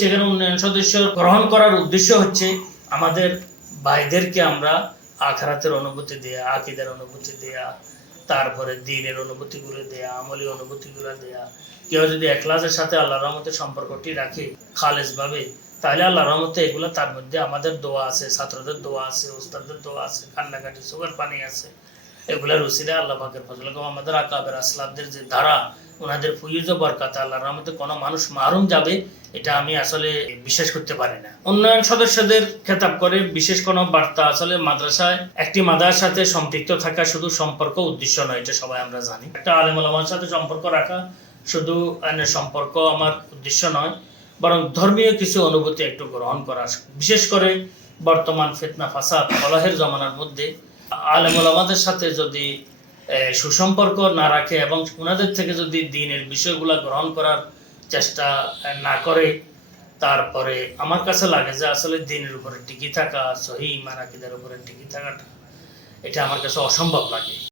সেখানে উন্নয়ন সদস্য গ্রহণ করার উদ্দেশ্য হচ্ছে আমাদের ভাইদেরকে আমরা আখরাতের অনুভূতি দেয়া, আকিদের অনুভূতি দেয়া, তারপরে দিনের অনুভূতিগুলো দেয়া, আমলি অনুভূতিগুলো দেয়া। কেউ যদি একলাসের সাথে আল্লাহ রহমতের সম্পর্কটি রাখে খালেজ ভাবে তাহলে আল্লাহ রহমতে এগুলো তার মধ্যে আমাদের দোয়া আছে, ছাত্রদের দোয়া আছে উস্তাদের দোয়া আছে, কান্নাকাটি চোখের পানি আছে। এগুলোর উসিলে আল্লাহ পাকের ফজল আমাদের আকাবের আসলাবদের যে ধারা, ওনাদের ফুইজ বরকাতে আল্লাহ রহমতে কোনো মানুষ মারুম যাবে, এটা আমি আসলে বিশ্বাস করতে পারি না। উন্নয়ন সদস্যদের খেতাব করে বিশেষ কোনো বার্তা আসলে মাদ্রাসায়, একটি মাদ্রাসার সাথে সম্পৃক্ত থাকা শুধু সম্পর্ক উদ্দেশ্য নয়, এটা সবাই আমরা জানি। একটা আলেম আমার সাথে সম্পর্ক রাখা শুধু সম্পর্ক আমার উদ্দেশ্য নয়, বরং ধর্মীয় কিছু অনুভূতি একটু গ্রহণ করা, বিশেষ করে বর্তমান ফিতনা, ফাসাদ, কলহের জমানার মধ্যে আলেম আমাদের সাথে যদি সুসম্পর্ক না রাখে এবং ওনাদের থেকে যদি দিনের বিষয়গুলো গ্রহণ করার চেষ্টা না করে, তারপরে আমার কাছে লাগে যে আসলে দিনের উপরে টিকি থাকা, সহি মারাকিদের উপরে টিকি থাকাটা, এটা আমার কাছে অসম্ভব লাগে।